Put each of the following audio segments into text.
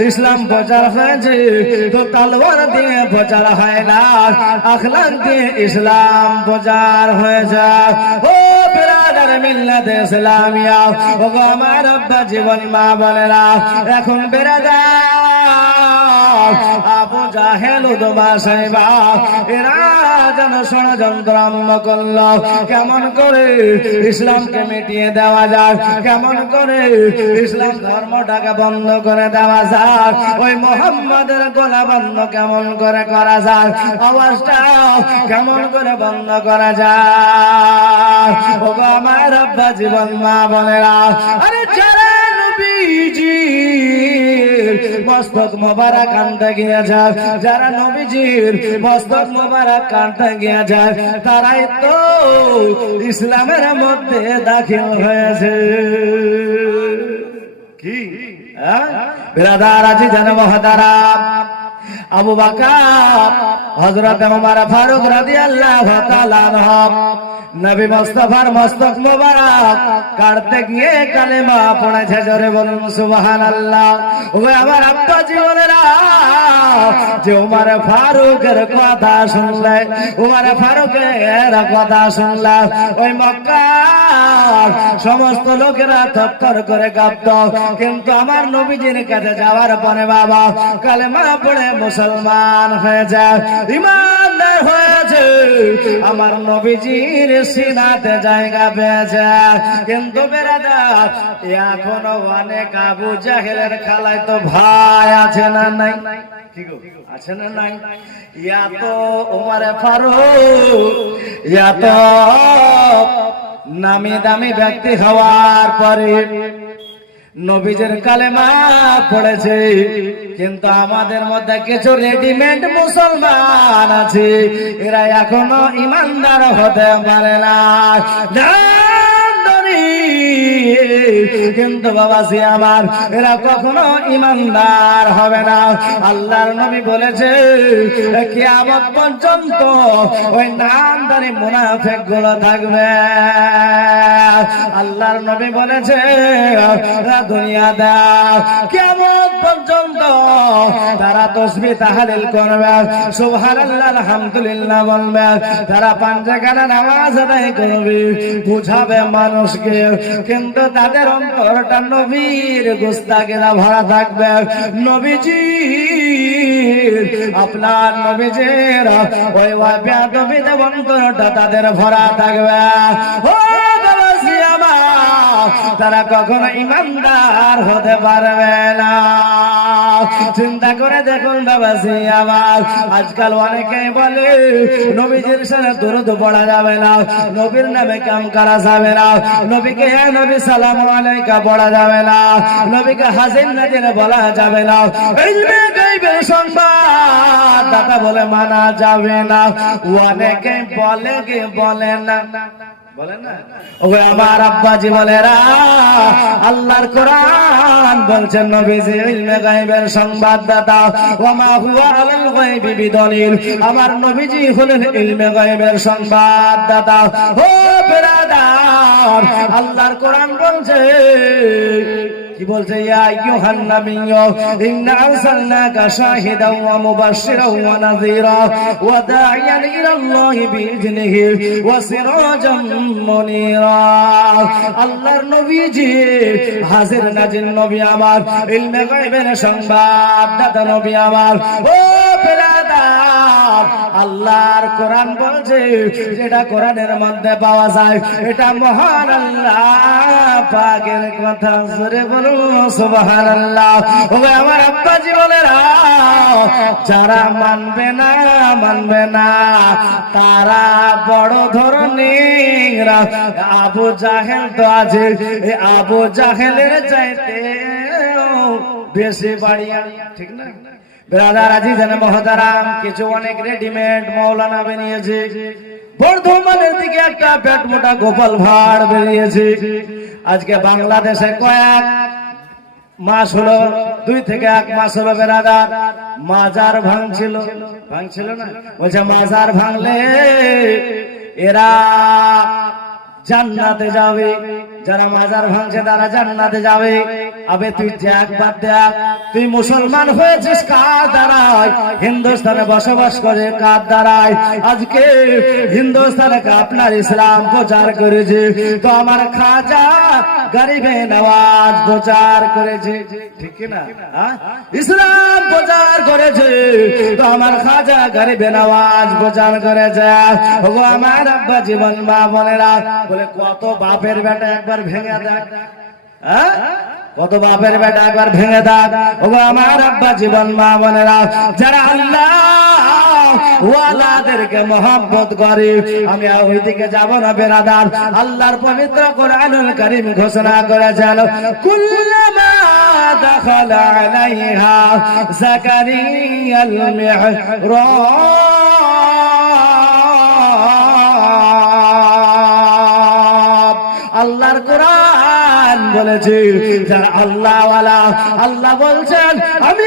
ইসলাম প্রচার হয়েছে তো তালোয়ার দিয়ে প্রচার হয় না। আখলাক দিয়ে ইসলাম প্রচার হয়ে যায়। ও বিরাজার মিল্লাত ইসলামিয়া ও আমার আব্বা জীবন মা বলেরা এখন বেরাদার জাহেল উদমা সাহেবা এরা যেন ষড়যন্ত্র করল। কেমন করে ইসলামকে মিটিয়ে দেওয়া যায়, কেমন করে ইসলাম ধর্মটাকে বন্ধ করে দেওয়া যায়, ওই মোহাম্মদের গোলা বন্ধ কেমন করে করা যায়, আওয়াজটা কেমন করে বন্ধ করা যায়? ও আমার আব্বা জীবন মা বলেরা আরে মস্তক মোবারক আনতে গিয়ে যায়। যারা নবীজির মস্তক মোবারক কানতে গিয়ে যায়, তারাই তো ইসলামের মধ্যে দাখিল হয়েছে। কি? বিরাদার আজি জন মহাদারা আবু বাকা হযরত ওমর ফারুক তাআলা আনহু। নবী মুস্তাফার মস্তক মোবারক কাটতে গিয়ে কালেমা পড়েছে জোরে বলুন, সুবহানাল্লাহ। ওই আমার আব্বা জীবনেরা, যে উমার ফারুকের কথা শুনলে, উমার ফারুকের কথা শুনলে, ওই মক্কার সমস্ত লোকেরা থরথর করে কাঁপত। কিন্তু আমার নবীজির কাছে যাওয়ার পরে বাবা কালেমা পড়ে মুসলমান হয়ে যায় ইমানদার হয়েছে। আমার নবীজির সিনাতে জায়গা পেয়েছে। কিন্তু বেড়াদার এখনও অনেক আবু জাহেলের খালায় তো ভাই আছে না নাই? নামি দামি ব্যক্তি হওয়ার পরে নবীজের কালেমা পড়েছে, কিন্তু আমাদের মধ্যে কিছু রেডিমেড মুসলমান আছে এরা এখনও ইমানদার হতে পারে না। কিন্তু বাবা সে আমার, এরা কখনো ইমানদার হবে না। আল্লাহর নবী বলেছে, কিয়ামত পর্যন্ত ওই নামদারি মুনাফেকগুলো থাকবে। আল্লাহর নবী বলেছে দুনিয়া দাও কেমন পর্যন্ত তারা তসবি তাহালিল করবে। সুবহানাল্লাহ, আলহামদুলিল্লাহ বলবে, তারা পাঞ্জাগানা নামাজ আদায় করবে, বুঝাবে মানুষকে। কিন্তু তাদের অন্তরটা নবীর গোস্তাগেরা ভরা থাকবে। নবীজি আপনার নবীজির ওই ব্যাধবিদ অন্তরটা তাদের ভরা থাকবে। ও তারা কখনো ইমানদার হতে পারবে না। চিন্তা করে দেখুন বাবা আবার আজকাল অনেকেই বলে, নবীজির সাথে দূরত পড়া যাবে না, নবীর নামে কাম করা যাবে না, নবীকে হ্যাঁ নবী সালাম আলাইকা পড়া যাবে না, নবীকে হাজির নাজির বলা যাবে না। সংবাদ দাদা বলে মানা যাবে না। অনেকে বলে গে, বলে না। আমার আব্বাজি বলেরা আল্লাহর কোরআন বলছেন, নবীজি ইলমে গায়বের সংবাদদাতা ওয়া মা হুয়া আলাল গায়বি বিদলিল। আমার নবীজি হলেন ইলমে গায়বের সংবাদদাতা। ও বেরাদার, আল্লাহর কোরআন বলছে কি বলছে? ইয়া আইয়ুহান নাবিয়্যু, ইন্না আরসালনাকা শাহিদাও ওয়া মুবাশশিরাও ওয়া নাযীরা ওয়া দা'iয়ান ইলা আল্লাহি বিইذনিহি ওয়া সিরাজাম মুনীরা। আল্লাহর নবীজি, হাজির নাজির নবী আমার, ইলমে গায়বের সংবাদ দাতা নবী আমার। ও বেরাদার আল্লাহর কোরআন বলছে, যেটা কোরআনের মধ্যে পাওয়া যায়, এটা মহান আল্লাহ। পাকের কথা জোরে বলুন সুবহানাল্লাহ। ও আমার আব্বা জীবনেরা যারা মানবে না মানবে না, তারা বড় ধরনের আবু জাহেল তো আছে। এই আবু জাহেলের চাইতে বেশি বাড়িয়া ঠিক না? ব্রাদার আজিজান মহতারাম, কিছু অনেক রেডিমেড মৌলানা বেরিয়েছে। বর্ধমানের দিকে একটা পেট মোটা গোপাল ভাড় বেরিয়েছে। আজকে বাংলাদেশে কয়েক মাস হলো, দুই থেকে এক মাস হলো বেরাদার মাজার ভাঙছিল। ভাঙছিল না? বলছে, মাজার ভাঙলে এরা জান্নাতে যাবে। যারা মাজার ভাঙছে, তারা জান্নাতে যাবে। আবে তুই দেখ বাদ দেখ, তুই মুসলমান হয়েছিস কার দ্বারায়? হিন্দুস্তানে বসবাস করে কার দ্বারায়? আজকে হিন্দুস্তানে আপনার ইসলাম প্রচার করেছে, তো আমার খাজা গরিবে নওয়াজ প্রচার করেছে। ঠিক না? হ্যাঁ? ইসলাম প্রচার করেছে, তো আমার খাজা গরিবে নওয়াজ প্রচার করেছে। ও আমার আব্বা জীবন মা বোনেরা, বলে কত বাপের বেটা একবার ভেঙে দেখ। হ্যাঁ? কত বাপের বেটা একবার ভেঙে দেখ ও আমার আব্বা জীবন মা বোনেরা, যারা আল্লাহ ওয়ালাদেরকে করে, আমি ওইদিকে যাব না বেরাদার। আল্লাহর পবিত্র কোরআনুল কারীম ঘোষণা করেছেন, কুল্লামা আল্লাহর কোরআন বলেছে যারা আল্লাহ আল্লাহ বলছেন, আমি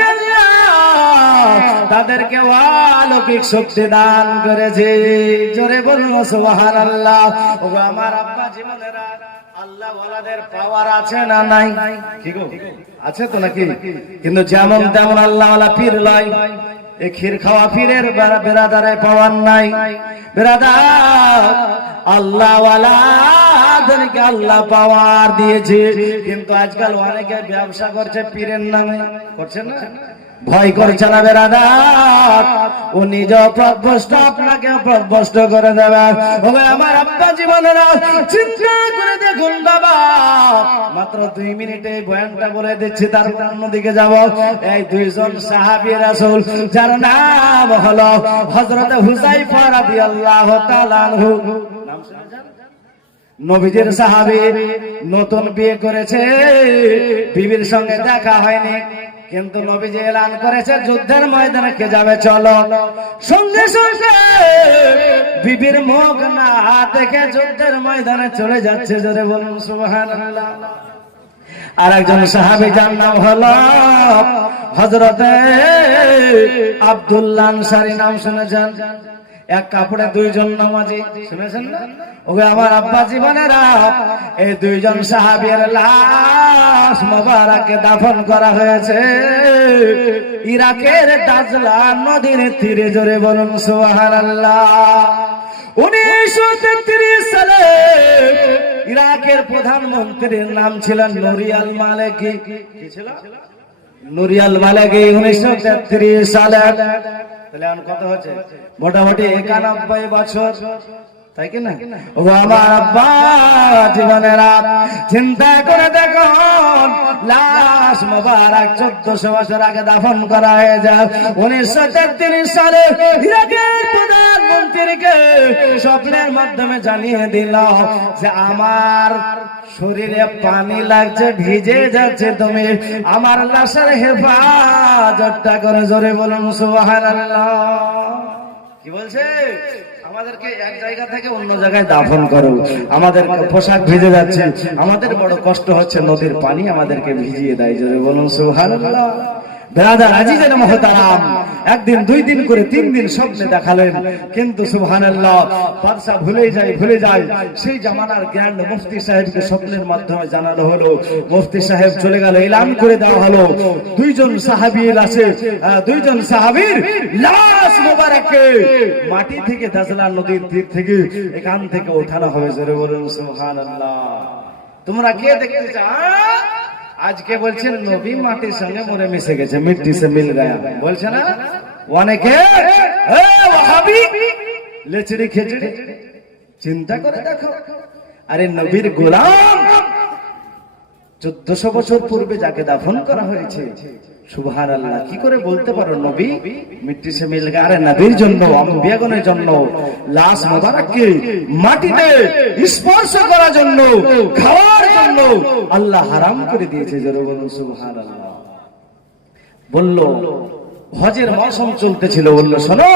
তাদেরকে অলৌকিক শক্তি দান করেছে। জোরে বলুন সুবহান আল্লাহ ও আমার আব্বা জীবনেরা পাওয়ার আছে না নাই? কিন্তু যেমন তেমন আল্লাহ লয়। এই ক্ষীর খাওয়া পীরের বেড়া- বেড়াদারে পাওয়ার নাই। বেড়াদার আল্লাহ ওয়ালাদেরকে আল্লাহ পাওয়ার দিয়েছে। কিন্তু আজকাল অনেকে ব্যবসা করছে পীরের নামে। করছে না? ভয় করছে না বেড়াদার ও নিজ প্রভ্রষ্ট আপনাকে প্রভ্রষ্ট করে দেবে। ওবে আমার আব্বা জীবনের চিন্তা করে দেখুন বাবা। মাত্র দুই মিনিটে বয়ানটা বলে দিচ্ছি তার অন্যদিকে যাব। এই দুইজন সাহাবী রাসূল, যার নাম হলো হযরত হুযায়ফা রাদিয়াল্লাহু তাআলা আনহু। নবীজির সাহাবী নতুন বিয়ে করেছে। বিবির সঙ্গে দেখা হয়নি। কিন্তু নবীজি এলান করেছে যুদ্ধের ময়দানে কে যাবে চলো। সঙ্গে সঙ্গে বিবির মুখ না দেখে যুদ্ধের ময়দানে চলে যাচ্ছে জোরে বলুন সুবহানাল্লাহ। আর একজন সাহাবী যার নাম হলো হজরতে আব্দুল্লাহ আনসারী নাম শুনেছেন? এক কাপড়ে দুইজন নামাজি, শুনেছেন না? ওকে আমার আব্বা জীবনেরা এই দুইজন সাহাবীর লাশ মোবারকে দাফন করা হয়েছে। ইরাকের দাজলা নদীর তীরে জোরে বলুন সোহার আল্লাহ উনিশশো তেত্রিশ সালে ইরাকের প্রধানমন্ত্রীর নাম ছিলেন নুরিয়াল মালেকি। নুরিয়াল মালেকি, উনিশশো তেত্রিশ সালে। তাহলে এখন কত হচ্ছে মোটামুটি একানব্বই বছর। তাই কি না? ও আমার আব্বা চিন্তা করে দেখো লাশ মোবারক চোদ্দশো বছর আগে দাফন করা হয়ে যায় উনিশশো তেত্রিশ সালে প্রধানমন্ত্রীকে স্বপ্নের মাধ্যমে জানিয়ে দিল যে আমার শরীরে পানি লাগছে, ভিজে যাচ্ছে তুমি। আমার লাশের হেফাজতটা করে জোরে বলুন আমাদেরকে এক জায়গা থেকে অন্য জায়গায় দাফন করো আমাদের পোশাক ভিজে যাচ্ছে। আমাদের বড় কষ্ট হচ্ছে, নদীর পানি আমাদেরকে ভিজিয়ে দেয়, জোরে বলুন বেরাদার আজিজের মহতারাম, একদিন, দুই দিন করে, তিন দিন স্বপ্নে দেখালেন। কিন্তু ভুলে যায় ভুলে যায়। সেই জামানার মুফতি সাহেবকে স্বপ্নের মাধ্যমে জানানো হলো। মুফতি সাহেব চলে গেল, এলান করে দেওয়া হলো। দুইজন লাশে দুইজন লাশ মাটি থেকে দাজলা নদীর তীর থেকে এখান থেকে ওঠানো হবে। জোরে তোমরা কে দেখতে চাও? আজকে বলছেন নবী মাটির সঙ্গে মরে মিশে গেছে, মিট্টি সে মিল গায়া। বলছে না? অনেকে লেচড়ি খেচড়ি। চিন্তা করে দেখো। আরে নবীর গোলাম, চোদ্দশো বছর পূর্বে যাকে দাফন করা হয়েছে সুবহান আল্লাহ কি করে বলতে পারো নবী? মিল গারে নবীর জন্য জন্য, লাশ মোবারককে মাটিতে স্পর্শ করার জন্য, খাওয়ার জন্য আল্লাহ হারাম করে দিয়েছে জোরে আল্লাহ বলল, হজের মৌসুম চলতেছিল, বলল, শোনো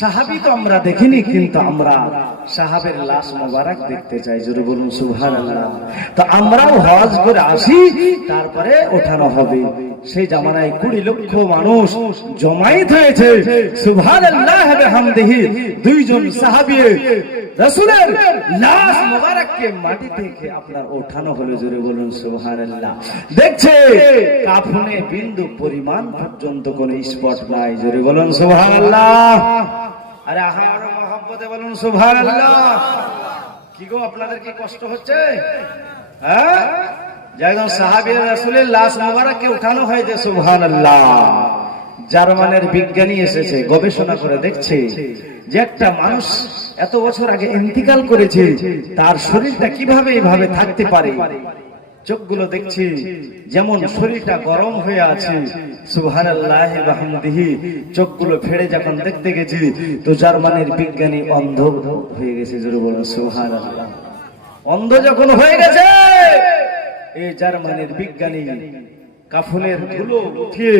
সাহাবি তো আমরা দেখিনি, কিন্তু আমরা সাহাবের লাশ মোবারক দেখতে চাই, জোরে বলুন সুভান তো আমরাও হজ করে আসি, তারপরে ওঠানো হবে। সেই জামানায় কুড়ি লক্ষ মানুষ জমায়েত হয়েছে। সুভান আল্লাহ হামদিহি দুইজন সাহাবি রসুলের লাশ মোবারককে মাটি থেকে আপনার ওঠানো হলো, জোরে বলুন সুভান দেখছে, কাফনে বিন্দু পরিমাণ পর্যন্ত কোন স্পট নাই, জোরে বলুন সুভান আরে আহা, আরও মহব্বতে বলুন সুভান কি গো, আপনাদের কি কষ্ট হচ্ছে? হ্যাঁ? যেমন সাহাবিয়া রাসূলের লাশ মোবারককে উঠানো হয়েছে সুভান জার্মানের বিজ্ঞানী এসেছে, গবেষণা করে দেখছে যে একটা মানুষ এত বছর আগে ইন্তিকাল করেছে, তার শরীরটা কীভাবে এইভাবে থাকতে পারে? চোখগুলো দেখছি, যেমন শরীরটা গরম হয়ে আছে। সুহান চোখগুলো ফেড়ে যখন দেখতে গেছি, তো জার্মানির বিজ্ঞানী অন্ধ হয়ে গেছে, জোরে অন্ধ যখন হয়ে গেছে, এই জার্মানির বিজ্ঞানী কাফনের ধুলো উঠিয়ে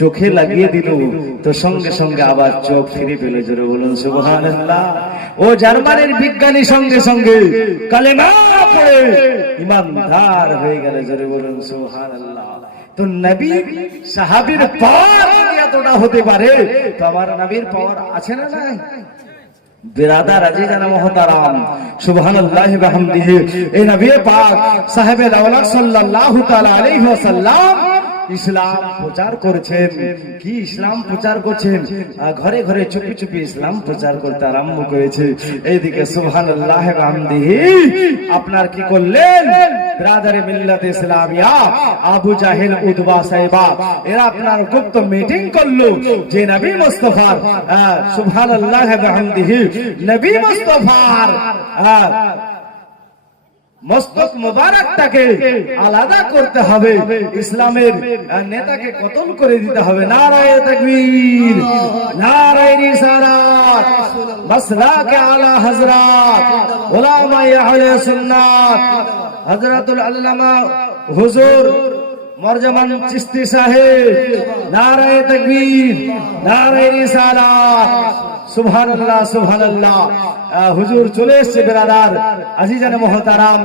চোখে লাগিয়ে দিল। তো সঙ্গে সঙ্গে আবার চোখ ফিরে পেল। জোরে বলুন সুবহান ও জার্মানির বিজ্ঞানী সঙ্গে সঙ্গে কালেমা পড়ে। ইমানদার হয়ে গেল। জোরে বলুন সুবহান তো নবী সাহাবীর পাওয়ার এতটা হতে পারে? তো আমার নবীর পাওয়ার আছে না নাই? বিরাদার সুবহানাল্লাহি ওয়া বিহামদিহি। এই নবী পাক সাহেবে সাল্লাল্লাহু তাআলা আলাইহি ইসলাম প্রচার করছেন। কি ইসলাম প্রচার করছেন? ঘরে ঘরে চুপি চুপি ইসলাম প্রচার করতে আরম্ভ করেছে। এইদিকে সুবহানাল্লাহ ওয়া বিহামদিহি, আপনার কি করলেন? ব্রাদারে মিল্লাত ইসলামিয়া আবু জাহেল উদবা সাহেবা এরা আপনার গুপ্ত মিটিং করল যে নবী মুস্তাফার আহ, সুবহানাল্লাহ ওয়া বিহামদিহি নবী মুস্তাফার আহ, মস্তক মোবারকটাকে আলাদা করতে হবে। ইসলামের নেতাকে কতল করে দিতে হবে। নারায় তাকবীর, নারায় রিসালাত, মাসলাকে আলা হযরত উলামা আহলে সুন্নাত, হযরতুল আল্লামা হুজুর মরজামান চিস্তি সাহেব, নারায় তাকবীর, নারায় সুবহানাল্লাহ আহ, হুজুর চলে এসেছে বেরাদার। আজিজান মোহতারাম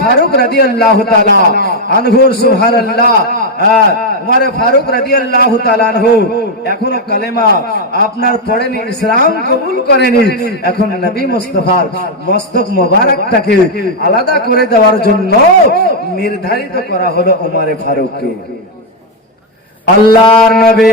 ফারুক ফারুক আপনার পড়েনি ইসলাম কবুল করেনি। এখন নবী মস্তক আলাদা করে দেওয়ার জন্য নির্ধারিত করা হলো ওমরে ফারুককে। আল্লাহর নবী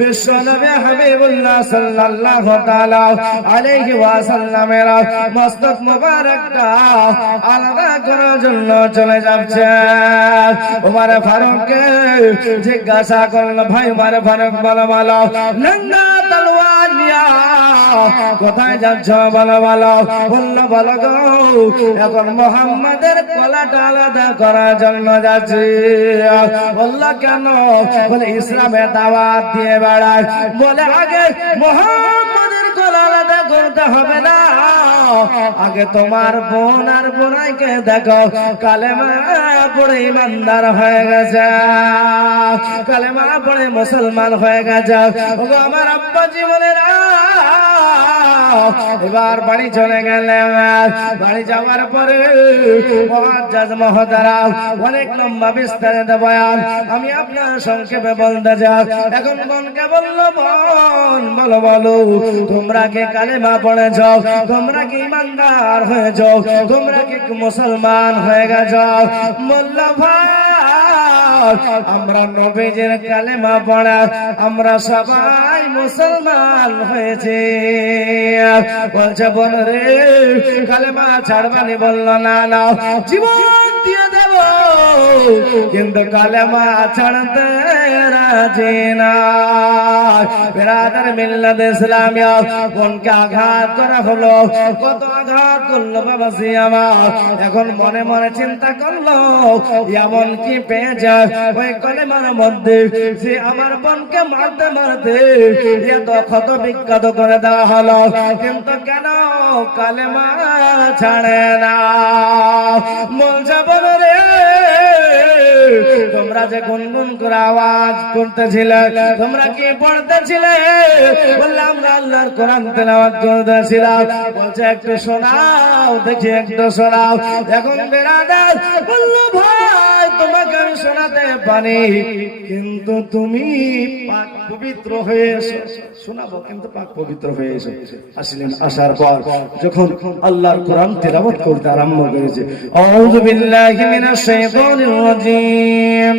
বিশ্বনবী হাবিবুল্লাহ আলাদা করার জন্য যাচ্ছে। উমার জিজ্ঞাসা করল, ভাই, উমার ফারুক, বলো বলো কোথায় যাচ্ছ? বলো বলো। বলল, বলো গো, এখন মোহাম্মদের কলাটা আলাদা করার জন্য যাচ্ছি। বলল, কেন? বলে, ইসলামের দাওয়াত দিয়ে বেড়ায় বলে, আগে মোহাম্মদের গলা আলাদা করতে হবে না। আগে তোমার বোন আর বোনাইকে দেখো। কালেমা পড়ে ইমানদার হয়ে গেছে। কালেমা পড়ে মুসলমান হয়ে গেছে। আমার আব্বা জীবনের এবার বাড়ি চলে গেলেন। বাড়ি যাওয়ার পরে মহাজাজ মহতারা অনেক লম্বা বিস্তারিত বয়ান। আমি আপনার সংক্ষেপে বলতে যাই এখন বোনকে বলল বোন বলো বলো, তোমরা কে কালেমা পড়েছ? তোমরা কি ইমানদার হয়েছ? তোমরা কি মুসলমান হয়ে গেছ? মোল্লা ভাই আমরা নবীজের কালেমা পড়া, আমরা সবাই মুসলমান হয়েছে। বলছে বল রে, কালেমা ছাড়বানি বলল, না না, জীবন দেব। কিন্তু কালেমা ছাড়তে রাজি না। বেরাদার মিল্লাত কোনকে আঘাত করা হলো। কত আঘাত করল বাবা আমার। এখন মনে মনে চিন্তা করল, এমন কি পেয়ে যায় ওই কলেমার মধ্যে সে আমার বোনকে মারতে মারতে এত ক্ষত বিখ্যাত করে দেওয়া হলো। কিন্তু কেন কালেমা ছাড়ে না? মন যাবন রে তোমরা যে গুনগুন করে আওয়াজ করতেছিলে, তোমরা কি পড়তেছিলে? বললাম আমরা আল্লাহর কোরআন তেলাওয়াত করতেছিলাম। বলছে, একটু শোনাও, দেখি, একটু শোনাও। এখন বেরাদার বলল, ভাই শোনাতে পারি কিন্তু তুমি পাক পবিত্র হয়ে এসো শোনাবো কিন্তু পাক পবিত্র হয়ে এসো আসলেন আসার পর যখন আল্লাহর কোরআন তেলাওয়াত করতে আরম্ভ করেছে আউযু বিল্লাহি মিনাশ শাইতানির রাজীম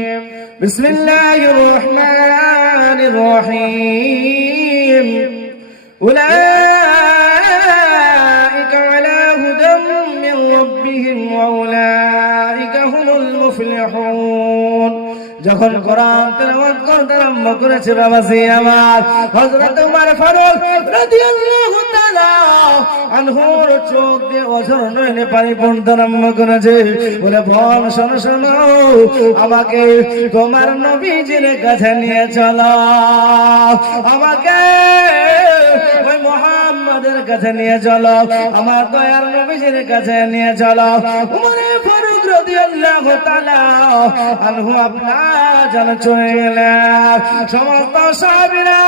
বিসমিল্লাহির রহমানির রহিম أولئك على هدى من ربهم وأولئك هم المفلحون যখন কোরআন তেলাওয়াত করতে আরম্ভ করেছে বাবাজি আমার, হযরত ওমর ফারুক রাদিয়াল্লাহু তাআলা আনহুর চোখ দিয়ে অঝর নয়নে পানি পড়তে আরম্ভ করেছে। বলে, বোন, শোনো শোনো, আমাকে তোমার নবীজির কাছে নিয়ে চলো। আমাকে ওই মোহাম্মদের কাছে নিয়ে চলো। আমার দয়ার নবীজির কাছে নিয়ে চলো। উমরে রাদিয়াল্লাহু তাআলা আনহু আপনার গেলেন। সমস্ত সাহাবীরা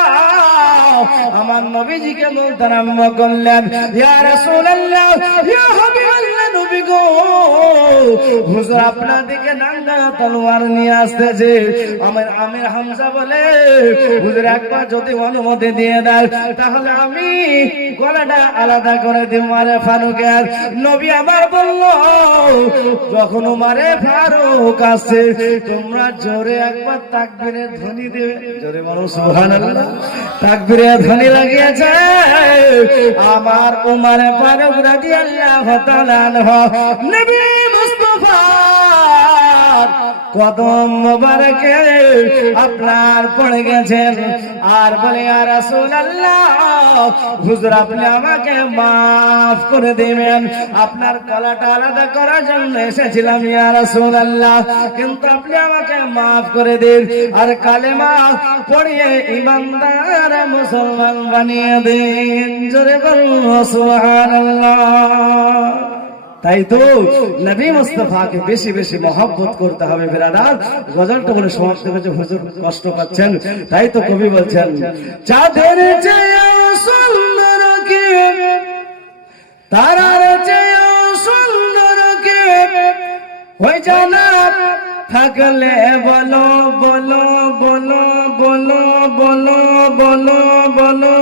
আমার নবীজিকে আরম্ভ করলেন, ইয়া রাসূলুল্লাহ, ইয়া হাবিবাল্লাহ নবী মারে যখন উমারে ফারুক আসছে, তোমরা জোরে একবার তাকবীরের ধ্বনি দেবে। জোরে বলো, সুবহানাল্লাহ। তাকবীরের ধ্বনি লাগিয়েছে আমার উমারে ফারুক রাদিয়াল্লাহু তাআলা কদম মোবারকে আপনার পড়ে গেছেন। আর বলে আর হুজুর আপনি আমাকে মাফ করে দিবেন। আপনার কলাটা আলাদা করার জন্য এসেছিলাম রাসূলুল্লাহ। কিন্তু আপনি আমাকে মাফ করে দিন আর কালেমা পড়িয়ে ইমানদার মুসলমান বানিয়ে দিন। জোরে বলুন, সুবহানাল্লাহ। তাই তো নবী মুস্তফাকে বেশি বেশি মহব্বত করতে হবে বেরাদার। গজলটা বলে সমাপ্ত হয়েছে হুজুর কষ্ট পাচ্ছেন, তাই তো কবি বলছেন, চাঁদের চেয়েও সুন্দর কে তারার চেয়েও সুন্দর কে ওই জানা থাকলে বলো বলো বলো বলো বলো বলো বলো।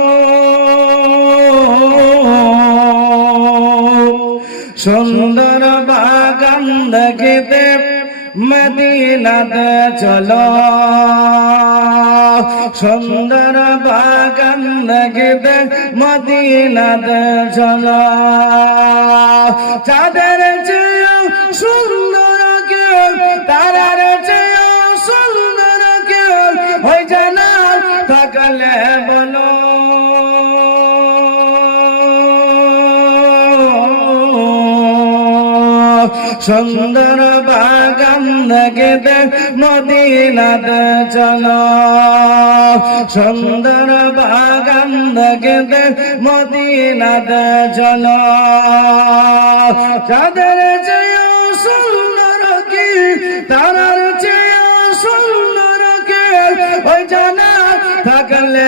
সুন্দর বাগান দেখিতে মদিনাতে চলো। সুন্দর বাগান দেখিতে মদিনাতে চলো। চাঁদের চেয়েও সুন্দর কেউ, তারার চেয়েও সুন্দর কেউ, ওই জানা থাকলে সুন্দর বাগান গেদে মদিনাতে চলো সুন্দর বাগান গেদে মদিনাতে চলো চাঁদের চেয়েও সুন্দর কি, তারার চেয়েও সুন্দর কে? ওই জানা থাকলে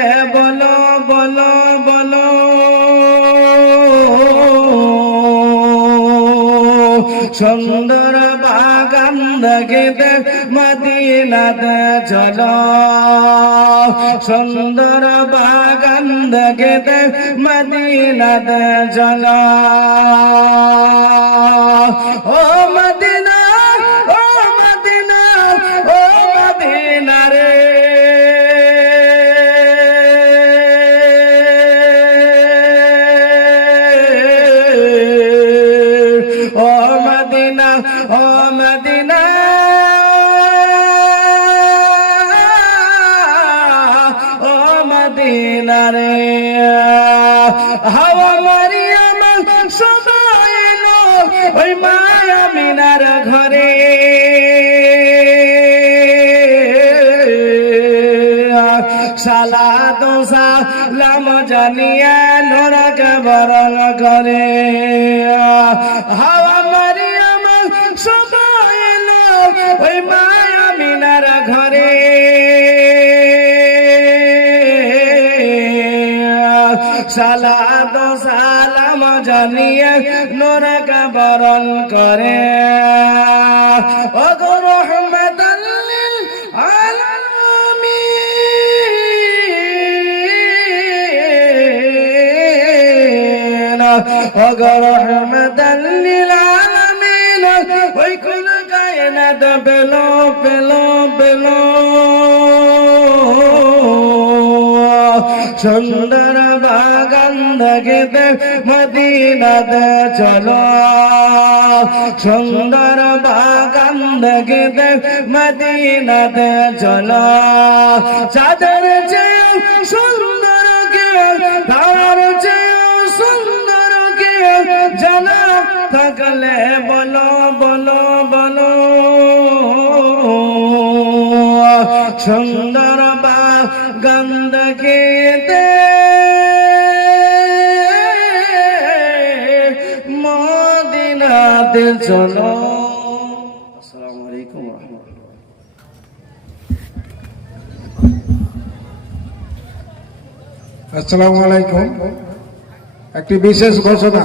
সুন্দর বাগান দেখিতে মদিনাতে চলো। সুন্দর বাগান দেখিতে মদিনাতে চলো। ও ও মদিনা। ও মদিনা রে। হাওয়া মারিয়াম সবাই লোক, ওই মায়া মিনার ঘরে। সালা দোসা লাম জানিয়ে নোরা বরণ করে হাওয়া ওই মায়া মিনার ঘরে। সালা দো সালাম জানিয়ে নোরাকে বরণ করে। ও গো রহমতুল্লিল আলামিন। ও গো কায়নাত পেল পেল পেল সুন্দর বাগান দেখতে মদিনাতে চলো। সুন্দর বাগান দেখতে মদিনাতে চলো। চাঁদের চেয়ে সুন্দর কে চেয়ে সুন্দর জানা থাকলে বলো বলো বলো। সুন্দর বা আসসালামু আলাইকুম। একটি বিশেষ ঘোষণা।